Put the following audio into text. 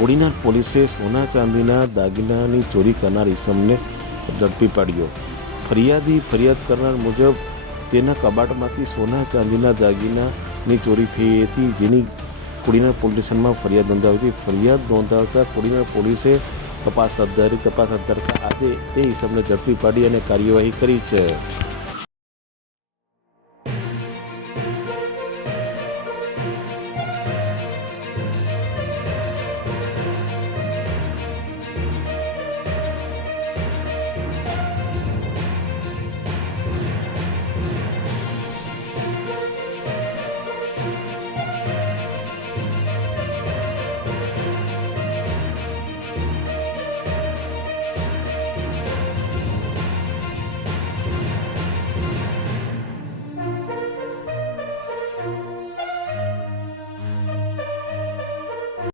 કોડીનાર પોલીસે સોના ચાંદીના દાગીનાની ચોરી કરનાર ઈસમને ઝડપી પાડ્યો। ફરિયાદ કરનાર મુજબ તેના કબાટમાંથી સોના ચાંદીના દાગીનાની ચોરી થઈ હતી, જેની કોડીનાર પોલીસ સ્ટેશનમાં ફરિયાદ નોંધાવી હતી। ફરિયાદ નોંધાવતા કોડીનાર પોલીસે તપાસ હાથ ધરતા આજે તે ઈસમને ઝડપી પાડી અને કાર્યવાહી કરી છે।